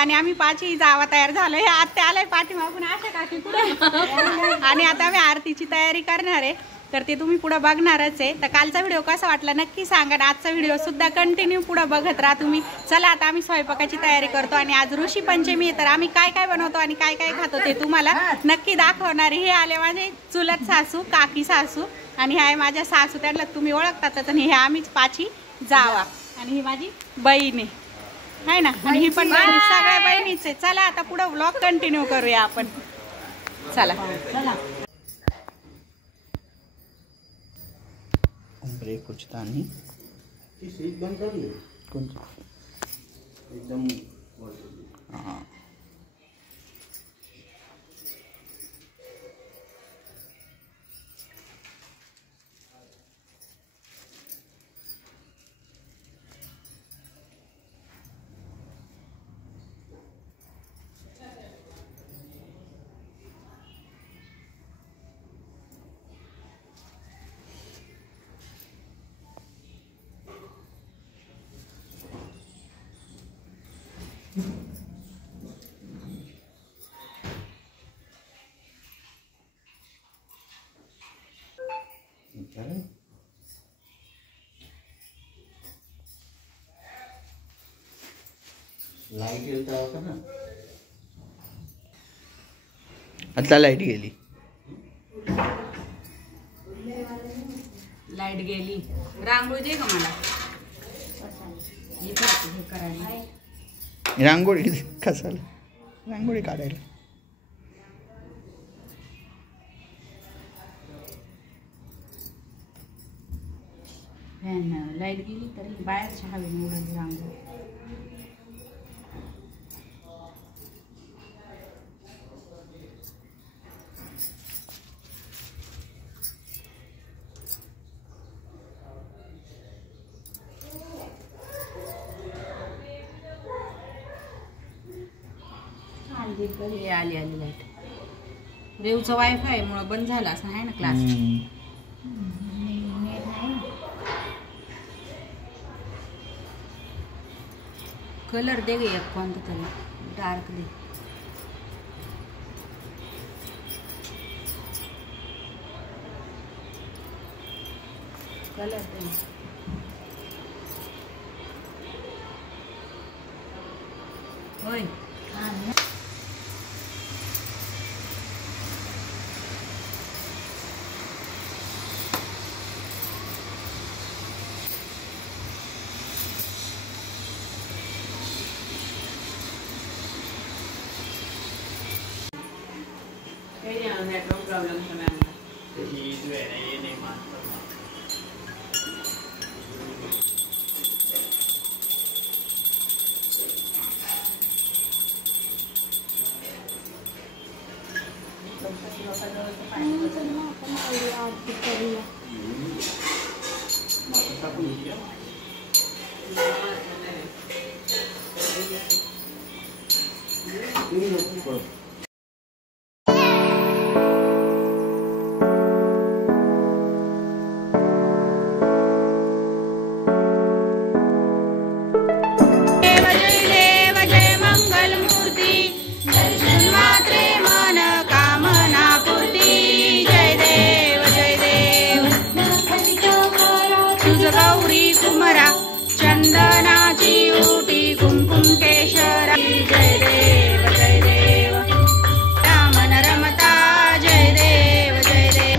आणि आम्ही पाचही जावा तयार झालोय. आत्या आलाय पाठीमागून आशा काकी पुढे आणि आता आम्ही आरतीची तयारी करणार आहे. तर ते तुम्ही पुढे बघणारच आहे. तर कालचा व्हिडिओ कसा वाटला नक्की सांगा. आजचा व्हिडिओ सुद्धा कंटिन्यू पुढे बघत राहा तुम्ही. चला आता आम्ही स्वयंपाकाची तयारी करतो आणि आज ऋषी पंचमी आहे. तर आम्ही काय काय बनवतो आणि काय काय खातो ते तुम्हाला नक्की दाखवणार. हे आले माझे चुलत सासू, काकी सासू आणि हे आहे माझ्या सासू. त्यांना तुम्ही ओळखतात. आणि हे आम्हीच पाची जावा आणि ही माझी बहीण आहे ना. आणि ही पण सगळ्या बहिणीच आहे. चला आता पुढे व्लॉग कंटिन्यू करूया आपण. चला ब्रेक कुछ था नहीं सीट बंद कर ले एकदम हाँ लाइट येता होता ना. आता लाइट गेली. लाईट गेली. रांगोळी दे का मला. रांगोळी कशाला रांगोळी काढायला. लाईट गेली तरी बाहेरच्या हवेने उडली रांगोळी. आली लाईट. रेवचं वायफाय मुळे बंद झाला असं आहे ना क्लास. कलर दे गे एक कोणता तरी डार्क दे. कलर दे. होय network problem sama anda. Jadi itu ini mas. चंदनाची उटी कुंकुम केशरा. जय देव जय देव रामन रमता. जय देव जय देव.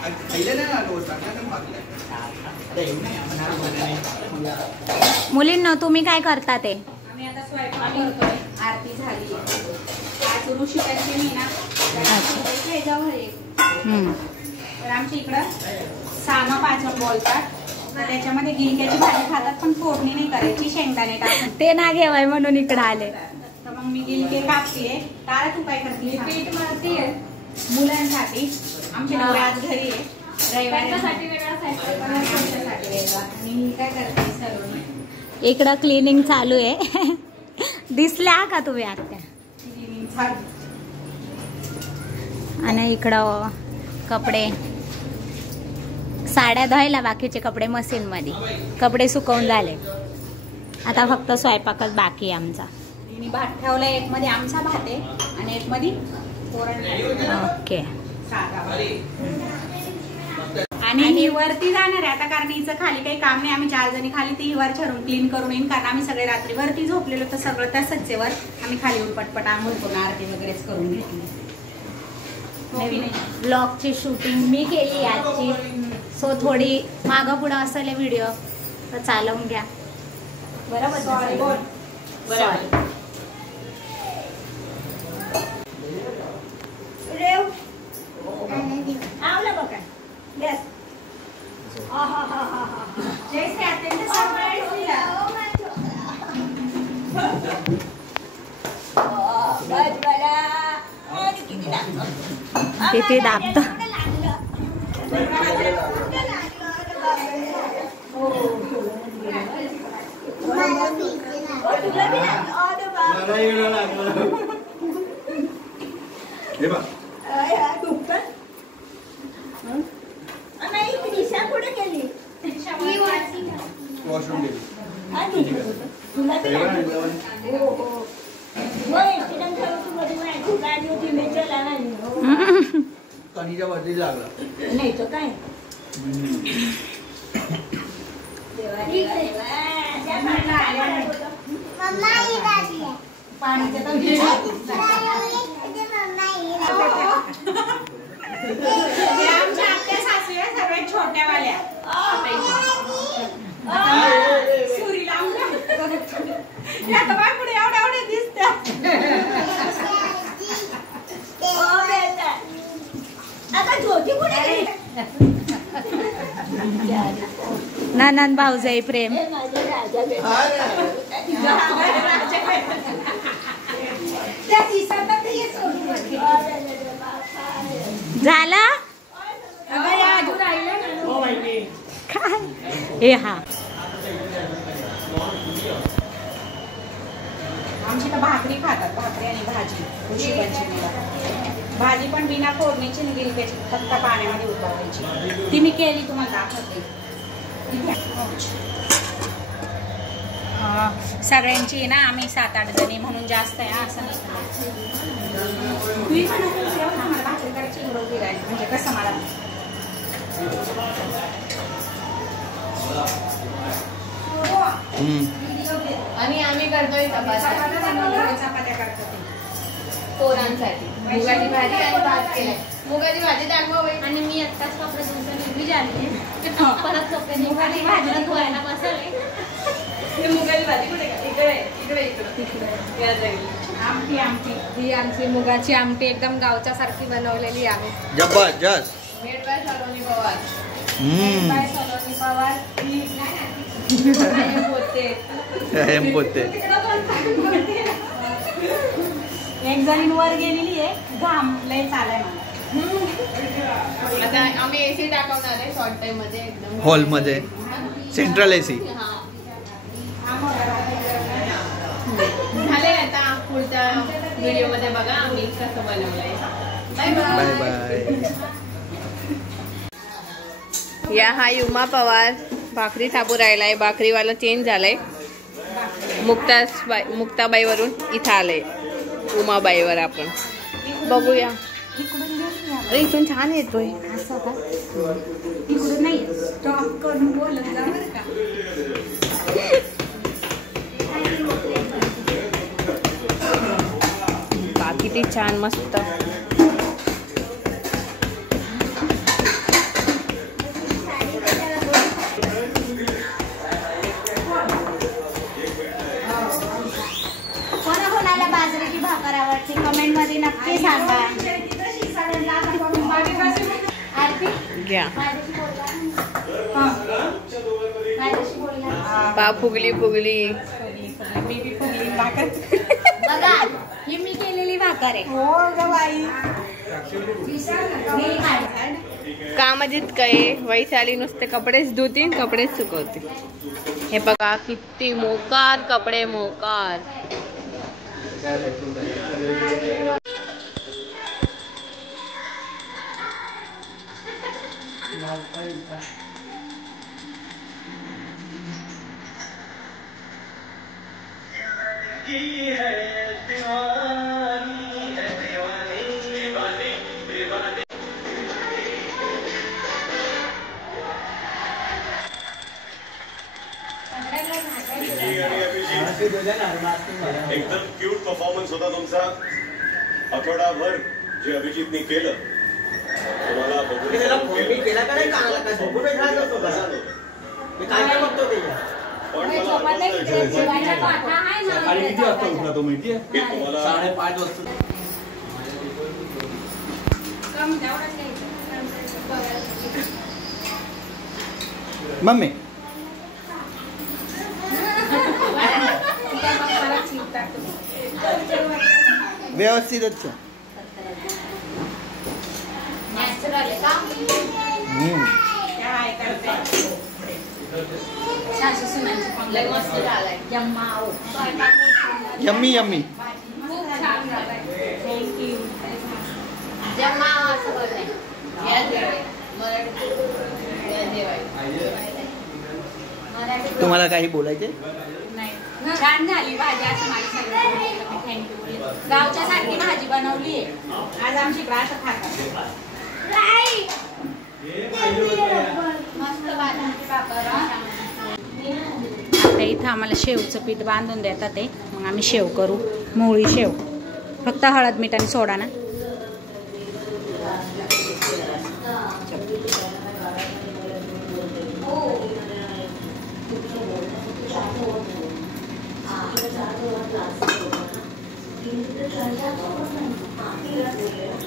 मुलींनो तुम्ही काय करता ते? आम्ही आता स्वयंपाक करतोय. आरती झाली. आज ऋषी पंचमी ना. त्याच्यावर तर आमच्या इकडं सामा पाचम बोलतात. तर त्याच्यामध्ये गिलक्याची भाजी खातात पण फोडणी नाही करायची, शेंगदाणे टाकून. ते ना घेवाय म्हणून इकडे आले. तर मग मी गिलके कापतीये. तारा तू काय करते? पीठ मळतीये मुलांसाठी. आमचे नवरे आज घरी आहे. रविवारसाठी वेगळा स्वयंपाक आमच्यासाठी वेगळा. आणि मी काय करते सलोनी. इकडं क्लिनिंग चालू आहे. दिसल्या का तुम्ही आत्या? क्लिनिंग चालू. आणि इकडं कपडे, साड्या धुवायला, बाकीचे कपडे मशीन मध्ये. कपडे सुकवून झाले. आता फक्त स्वयंपाकच बाकी आहे आमचा. मी भात ठेवला. एक मध्ये आमचा भात आहे आणि एक मध्ये पोरण. ओके. आणि ही वरती जाणार आहे आता, कारण हिचं खाली काही काम नाही. आम्ही 4 जणी खाली ती वर चढून क्लीन करून येईन, कारण आम्ही सगळे रात्री वरती झोपलेलो. तर सगळं तसंच आहे वर. आम्ही खाली येऊन पटपट आंघोळ करून आरती वगैरेच करून घेतली. ब्लॉगची शूटिंग मी केली आजची. सो थोडी मागं पुढं असेल व्हिडिओ, तर चालवून घ्या. बरोबर. बरोबर. किती दाबत. वॉशरूम कणीच्या वरती लागला नाही तो काय सगळ्यात छोट्यावाल्या सुरी लावून पुढे एवढ्या एवढ्या दिसतात. ननंद भाऊजाई प्रेम झाला काय हे. हा आमची तर भाकरी खातात, भाकरी आणि भाजी. ऋषी पंचमीला भाजी पण बिना फोडणीची गिलक्याची, फक्त पाण्यामध्ये उकळवायची. ती मी केली, तुम्हाला दाखवते. सगळ्यांची ना आम्ही 7-8 जणी म्हणून जास्त आहे. असं नाही तुम्ही मला भाकरी करायची म्हणजे कसं मला आणि आम्ही करतोय चपात्या करतो पोरांसाठी मुगाची भाजी आणि भात केलाय. मुगाची भाजी दाखवा. आणि मी आत्ताच कपडे तुमचं झाले. परत कपडे मुगाची भाजी धुवायला बसले. मुगाची भाजी कुठे? इकडे आमटी. ही आमची मुगाची आमटी एकदम गावच्या सारखी बनवलेली आहे. जबरदस्त. Made by Saloni Pawar. सलोनी पवार पोते एक जणी वर गेलेली आहे. घाम लय चालाय मला. आता आम्ही एसी टाकवणार आहे शॉर्ट टाइम मध्ये एकदम हॉल मध्ये सेंट्रल एसी. झाले. आता पुढच्या व्हिडिओ मध्ये बघा आम्ही कसं बनवलंय. Bye bye. या हा युमा पवार भाकरी थापू राहिलाय. भाकरीवाला चेंज झालाय. मुक्ताबाई वरून इथं आलंय उमाबाईवर. आपण बघूया. अरे इथून छान येतोय. असं का? इकडून नाही स्टॉप करून बोलत जा बरं का. किती छान मस्त. फ्लेवर आवडते कमेंट मध्ये नक्की सांगा. आरती घ्या माझ्याशी बोलला. पा फुगली फुगली. बघा ही मी केलेली भाकर आहे. हो ग बाई. काम जितकं वैशाली नुसते कपडेच धुती कपडेच सुकवते. हे बघा किती मोकार कपडे मोकार. एकदम क्यूट परफॉर्मन्स होता तुमचा. आठवडाभर जे अभिजितने केलं तुम्हाला बघून केला का नाही चांगला काय झोपून राहत होतो का? मी काय काय बघतो त्याच्या पण मला सकाळी किती वाजता उठला तो माहितीये? तुम्हाला 5:30 वाजता. मम्मी व्यवस्थितच नॅचरल आहे का? सासू सुनांची लय मस्त झालाय. यम्माओ. Yummy yummy. थँक्यू. जमा असं बोलते. तुम्हाला काही बोलायचे? नाही छान झाली भाजी असं माझी सगळं थँक्यू. गावच्या सारखी भाजी बनवली आहे आज आमची भाषा खातात. मस्त भाजी पापड. आता इथं आम्हाला शेवचं पीठ बांधून देतात ते. मग आम्ही शेव करू. मोळी शेव. फक्त हळद मीठ आणि सोडा ना.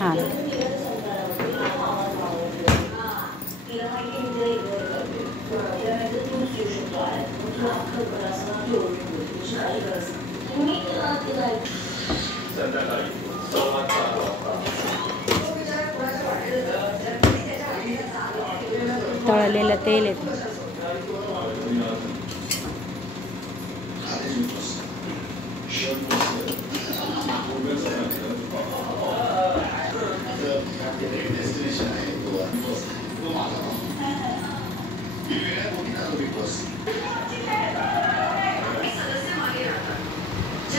हां तळलेलं तेल येतं.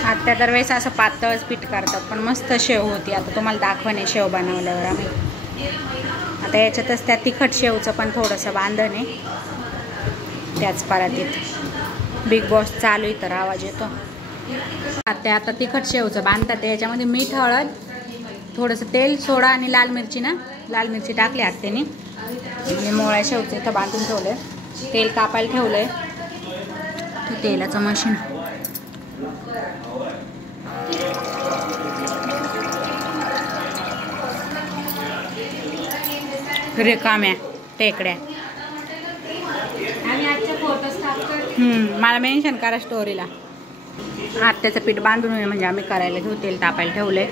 आत्या दरवेळेस असं पातळच पीठ करतात पण मस्त शेव होती. आता तुम्हाला दाखवणे शेव बनवल्यावर आम्ही. आता याच्यातच त्या तिखट शेवचं पण थोडंसं बांधण आहे त्याच परातीत. बिग बॉस चालू आहे तर आवाज येतो. आता तिखट शेवचं बांधतात. याच्यामध्ये मीठ हळद थोडंसं तेल सोडा आणि लाल मिरची ना. लाल मिरची टाकली आत्याने. आणि मोळ्या शेवचं इथं बांधून ठेवलं आहे. तेल कापायला ठेवलं आहे. तेलाचं मशीन. रिकाम्या टेकड्या. आम्ही आजच्या फोटोज टाकतो. मला मेन्शन करा स्टोरीला. आत्याचं पीठ बांधून म्हणजे आम्ही करायला घेऊ. तेल तापायला ठेवलं आहे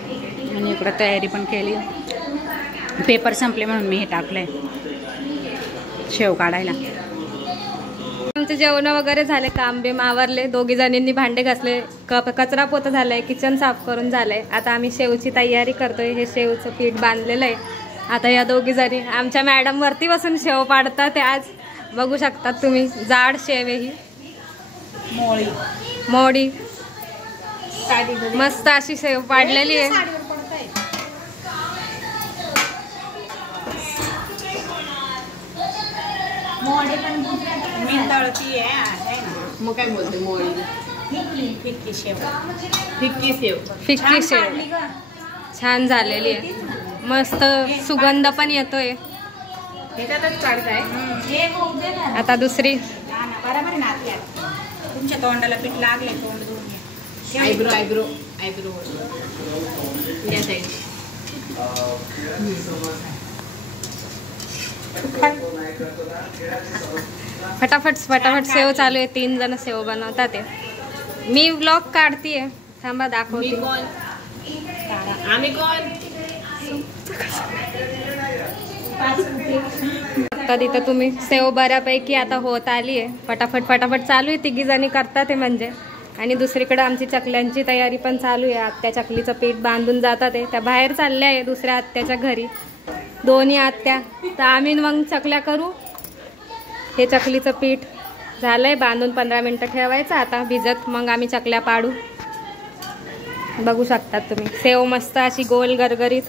आणि इकडं तयारी पण केली. पेपर संपले म्हणून मी हे टाकलं आहे शेव काढायला. आमचे जेवण वगैरे झाले. काम बिम आवरले. दोघी जणींनी भांडे घासले. कचरा पोतं झालाय. किचन साफ करून झालंय. आता आम्ही शेवची तयारी करतोय. हे शेवचं पीठ बांधलेलं आहे. आता या दोघी जणी आमच्या मॅडम वरती बसून शेव पाडतात. आज बघू शकतात तुम्ही. जाड शेव आहे ही. मोडी मस्त अशी शेव पाडलेली आहे. मग काय बोलते मोळी. फिक्की शेव. फिक्की शेव. फिक्की शेव छान झालेली आहे. मस्त सुगंध पण येतोय. ह्याच्यातच काढताय. आता दुसरी बरोबर ना. तुमच्या तोंडाला पीठ लागले. तोंड धुवून घ्या. आयब्रो आयब्रो या साईड. फटाफट सेव चालू आहे. 3 जण सेव बनवतात ते. मी व्लॉग काढतीये. थांबा दाखवते. आम्ही कोण आता तिथं तुम्ही सेव बऱ्यापैकी आता होत आली आहे. फटाफट चालू आहे. 3 जणी करतात ते म्हणजे. आणि दुसरीकडे आमची चकल्यांची तयारी पण चालू आहे. आत्या चकलीचं पीठ बांधून जातात आहे. त्या बाहेर चालल्या आहे दुसऱ्या आत्याच्या घरी. दोन्ही आत्या. तर आम्ही मग चकल्या करू. हे चकलीचं पीठ झालंय बांधून 15 मिनिटं ठेवायचं आता भिजत. मग आम्ही चकल्या पाडू. बघू शकतात तुम्ही. सेव मस्त अशी गोल गरगरीत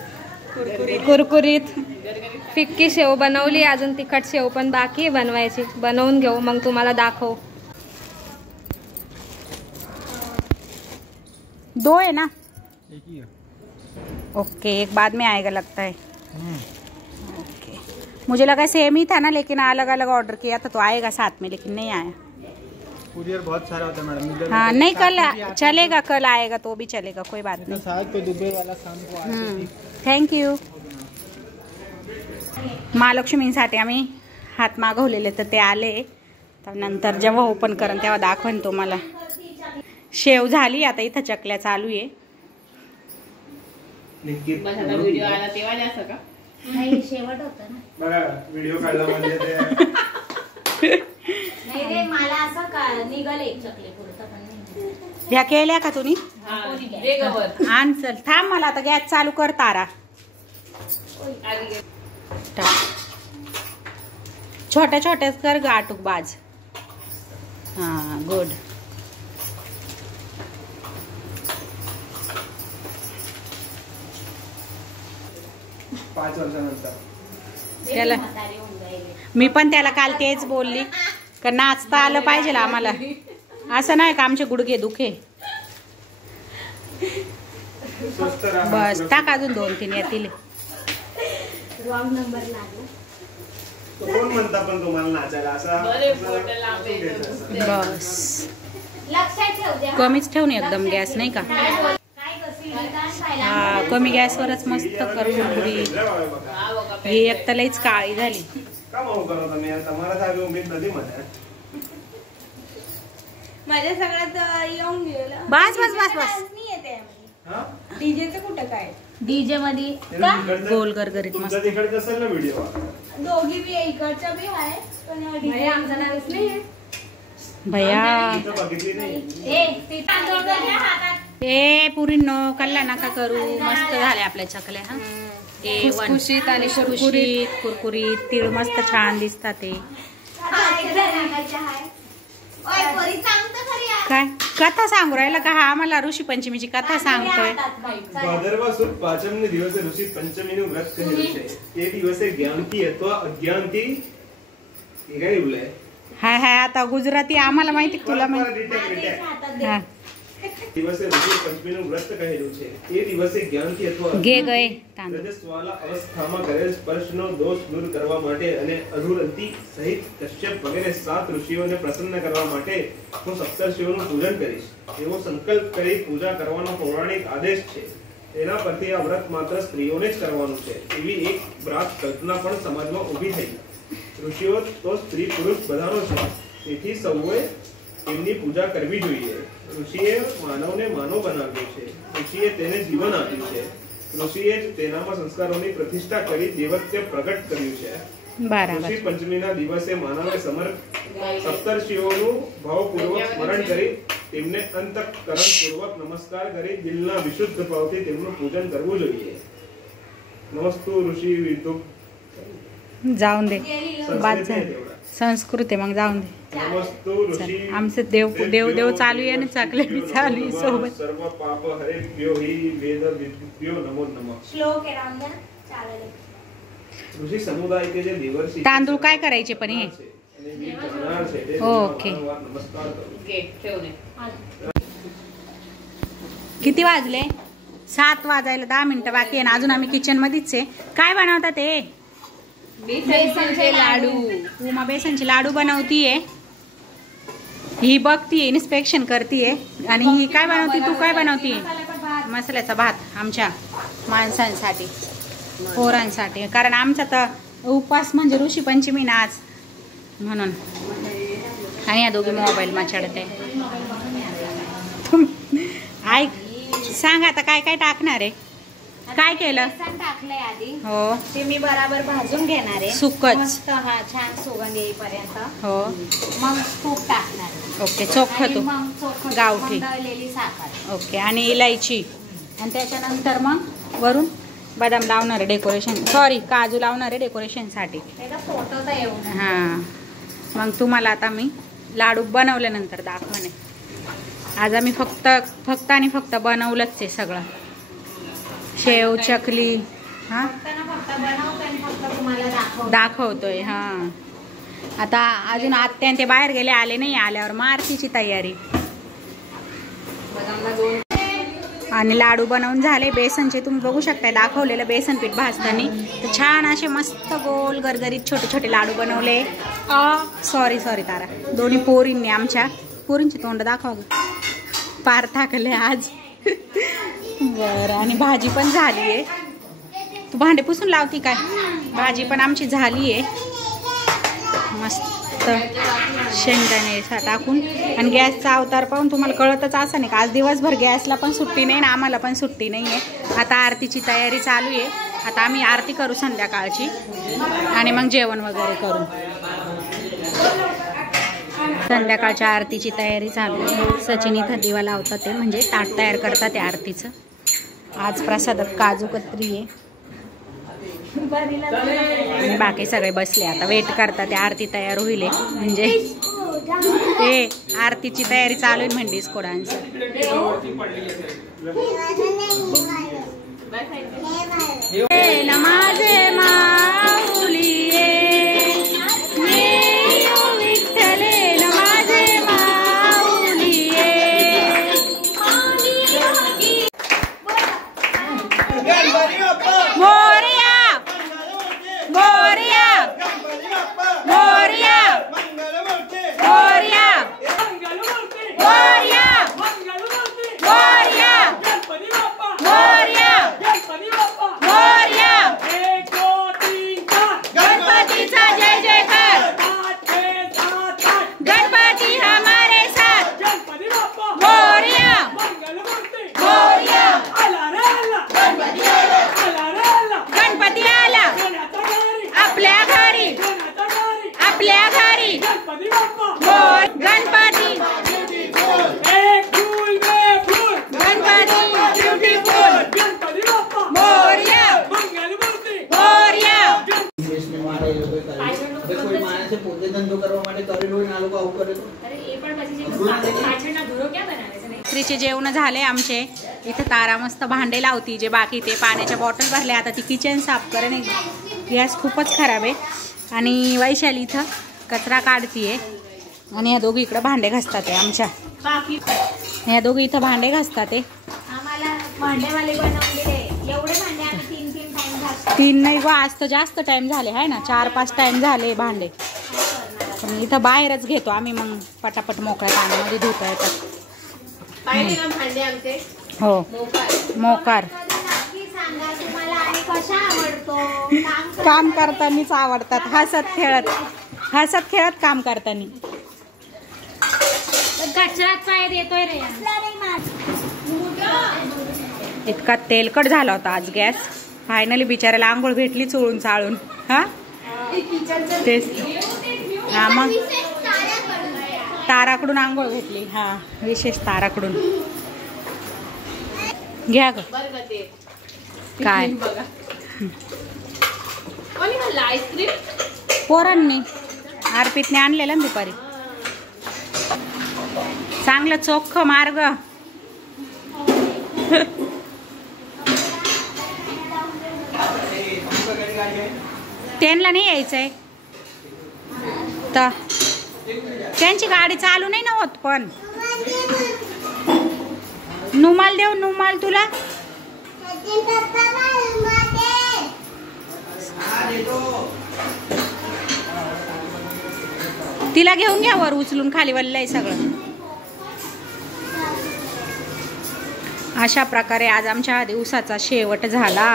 कुरकुरीत फिक्की शेव बनवली. अजून तिखट शेव पण बाकी आहे बनवायची. बनवून घेऊ मग तुम्हाला दाखव. 2 है ना? ओके, एक बाद में आएगा लगता है. ओके, मुझे लगा सेम ही था ना, लेकिन अलग अलग ऑर्डर किया था तो आएगा साथ में, लेकिन नहीं आया. कुरियर बहुत सारा होता है मैडम. हाँ नहीं, कल चलेगा, कल आएगा तो भी चलेगा, कोई बात नहीं. शायद कोई दुबई वाला शाम को थँक यू. महालक्ष्मींसाठी आम्ही हात मागवलेले तर ते आले. तर नंतर जेव्हा ओपन करेन तेव्हा दाखवेन तुम्हाला. शेव झाली. आता इथं चकल्या चालू आहे. व्हिडिओ आला तेव्हा जास्त का नाही, शेवट होतं ना. बघा व्हिडिओ काढला म्हणजे ते नाही रे, मला असं का निघाल एक चकली पुरतं पण नाही. ह्या केल्या का तुम्ही? दे गवर आण चल. थांब, मला आता गॅस चालू कर तारा. छोट्या छोट्याच कर ग आटूक बाज. हा गुड. त्याला मी पण त्याला काल तेच बोलली का नाचता आलं पाहिजे आम्हाला. असं नाही का आमचे गुडघे दुखे. बस टाक अजून 2-3 येतील. रॉंग नंबर लागला. कोण म्हणता पण तुम्हाला नाचायला बस लक्षात ठेव द्या. कमीच ठेवून एकदम गॅस नाही का. हा कमी गॅसवरच मस्त करून पुरी. ही एक तर लईच काळी झाली. माझ्या सगळ्यात येऊन गेलं. बस बस बस बस. डीजेचं कुठं काय? डीजे मध्ये गोल गरगरीत मस्त. दोघी बी इकडच्या बी आहे पण आमचं नावच नाही. भैया ए पुरी नो कल्ला नका करू. मस्त झाल्या आपल्या चकल्या. हा खुसखुशीत आणि कुरकुरीत कुरकुरीत. तीळ मस्त छान दिसतात ते. काय कथा सांगू राहिला का? हा आम्हाला ऋषी पंचमीची कथा सांगतोय. ભાદરવા સુદ પાંચમને દિવસે ઋષિ પંચમીનું વ્રત કહેલું છે. એ દિવસે જ્ઞાનથી અથવા અજ્ઞાનથી काय बोलले हाय हाय. आता गुजराती आम्हाला माहिती तुला माहिती. हा દિવસે ઋષિ પંચમીનું વ્રત કહેલું છે. એ દિવસે જ્ઞાનથી અથવા घे गए રજસ્વાલા અવસ્થામાં કરેલ સ્પર્શનો દોષ દૂર કરવા માટે અને અધુરંતી સહિત કશ્યપ વગેરે 7 ઋષિઓને પ્રસન્ન કરવા માટે હું સપ્તર્ષિઓનું પૂજન કરીશ એવો સંકલ્પ કરી પૂજા કરવાનો પૌરાણિક આદેશ છે. તેના પરથી આ વ્રત માત્ર સ્ત્રીઓને જ કરવાનું છે એવી એક બ્રાત કલ્પના પણ સમાજમાં ઊભી થઈ. ઋષિઓ તો સ્ત્રી પુરુષ બધાનો છે, તેથી સૌએ તેમની પૂજા કરવી જોઈએ. ઋષિએ માનવને માનવ બનાવ્યો છે. ઋષિએ તેને જીવન આપ્યું છે. ઋષિએ જ તેનામાં સંસ્કારોની પ્રતિષ્ઠા કરી દેવત્વ પ્રગટ કર્યું છે. ઋષિ પંચમીના દિવસે માનવે સપ્તર્ષિઓનું ભાવપૂર્વક સ્મરણ કરી તેમને અંતઃકરણપૂર્વક નમસ્કાર કરી દિલના વિશુદ્ધ ભાવથી તેમનું પૂજન કરવું જોઈએ. નમસ્તુ ઋષિ વિદુક. जाऊन दे. बाद संस्कृत आहे मग जाऊन दे. आमचं देव देव देव चालू आहे आणि चकले बी चालू आहे सोबत. सर्व पाप हरेभ्यो हि वेद विद्भ्यो नमो नमः. श्लोक आहे राम द्या. चालेल. ऋषी समुदाय के जे देवर्षी तांदूळ काय करायचे पण हे? ओके. किती वाजले? 7 वाजायला 10 मिनिटं बाकी आहे ना. अजून आम्ही किचन मध्येच आहे. काय बनवतात ते? बेसनचे लाडू. उमा बेसनचे लाडू बनवतीये. ही बघतीये, इन्स्पेक्शन करतीये. आणि ही काय बनवती? तू काय बनवतीये? मसाल्याचा भात आमच्या माणसांसाठी, पोरांसाठी, कारण आमचा तर उपवास म्हणजे ऋषी पंचमी ना आज, म्हणून. आणि या दोघी मोबाईल माचडते. ऐक, सांग आता काय काय टाकणार आहे? काय केलं? बेसन टाकलंय आधी. हो, ते मी बराबर भाजून घेणार आहे. सुकच. मस्त, हा, छान सुगंध येईपर्यंत. हो, मग तूप टाकणार. ओके. चोख आणि तू मग चोखं गावठी. दळलेली साखर. ओके. आणि इलायची. आणि त्याच्यानंतर मग वरून बदाम लावणार आहे डेकोरेशन, सॉरी काजू लावणार आहे डेकोरेशनसाठी. त्याचा फोटो तर येऊन. हां, मग तुम्हाला आता मी लाडू बनवल्यानंतर दाखवणे. आज आम्ही फक्त आणि फक्त बनवलंच आहे सगळं. शेव, चकली. हां, फक्त बनवतोय आणि फक्त तुम्हाला दाखवतोय. हां, आता अजून आत्या ते बाहेर गेले, आले नाही. आल्यावर मग आरतीची तयारी. आणि लाडू बनवून झाले बेसनचे. तुम्ही बघू शकता दाखवलेलं बेसन पीठ भाजताना. तर छान असे मस्त गोल गरगरीत छोटे छोटे लाडू बनवले. सॉरी तारा, दोन्ही पोरींनी, आमच्या पोरींची तोंड दाखवा, पार थाकले आज. बरं. आणि भाजी पण झाली आहे. तू भांडे पुसून लावती काय? भाजी पण आमची झाली आहे मस्त शेंगदाणे टाकून. आणि गॅसचा अवतार पाहून तुम्हाला कळतच असं नाही का आज दिवसभर गॅसला पण सुट्टी नाही ना आम्हाला पण सुट्टी नाही आहे. आता आरतीची तयारी चालू आहे. आता आम्ही आरती करू संध्याकाळची आणि मग जेवण वगैरे करू. संध्याकाळच्या आरतीची तयारी चालू आहे. सचिन इथं दिवा लावतात ते, म्हणजे ताट तयार करतात ते आरतीचं. आज प्रसादात काजू कतरी आहे. आणि बाकी सगळे बसले आता वेट करतात ते आरती तयार होईल. म्हणजे ते आरतीची तयारी चालू आहे म्हणजे डिस्को डान्स. माझे माऊली रात्रीचे जेवण झाले आमचे. इथं तारा मस्त भांडे लावती जे बाकी ते पाण्याच्या बॉटल भरले. आता ती किचन साफ करणे. गॅस खूपच खराब आहे. आणि वैशाली इथं कचरा काढतीये. आणि ह्या दोघी इकडं भांडे घासतात आहे आमच्या. ह्या दोघी इथं भांडे घासतात आहे. आम्हाला भांडेवाले बनवलेले एवढे भांडे आम्ही 3 टाइम घासतो. 3 नाही गो, आज तर जास्त टाइम झाले आहे ना, 4-5 टाइम झाले भांडे. पण इथं बाहेरच घेतो आम्ही, मग पटापट मोकळ्या पाण्यामध्ये धुता येतात. हो, मोकार. काम करतानाच आवडतात, हसत खेळत काम करताना. येतोय रे. इतका तेलकट झाला होता आज गॅस. फायनली बिचारायला आंघोळ भेटली चोळून चाळून. हा तेच. हा मग ताराकडून आंघोळ भेटली. हा विशेष ताराकडून. घ्या ग. काय पोरांनी आरपीतने आणलेलं ना दुपारी. चांगलं चोख मार्ग. त्यांना नाही यायचंय तर त्यांची गाडी चालू नाही ना होत. पण नुमाल देऊ, नुमाल तुला. तिला घेऊन घ्या वर उचलून, खाली वल्लय सगळं. अशा प्रकारे आज आमच्या हा दिवसाचा शेवट झाला.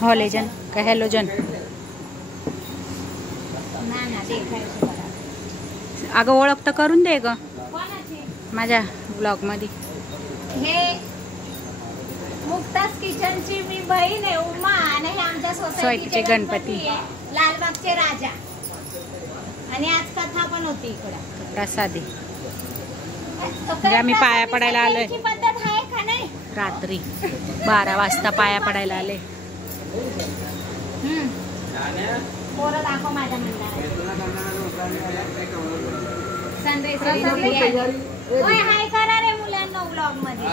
हॉलेजन का हॅलोजन? अगं ओळख तर करून दे ग माझ्या ब्लॉग मध्ये. हे मुक्तास किचनची मी बहीण आहे उमा आणि हे आमच्या सोसायटीचे गणपती आहे, लालबागचे राजा. आणि आज कथा पण होती इकडे प्रसादी. आम्ही पाया पडायला आलोय. पद्धत आहे का नाही? रात्री 12 वाजता पाया पडायला आले. पोरं दाखव माझ्या म्हणणार हाय करा रे मुलांना व्लॉग मध्ये.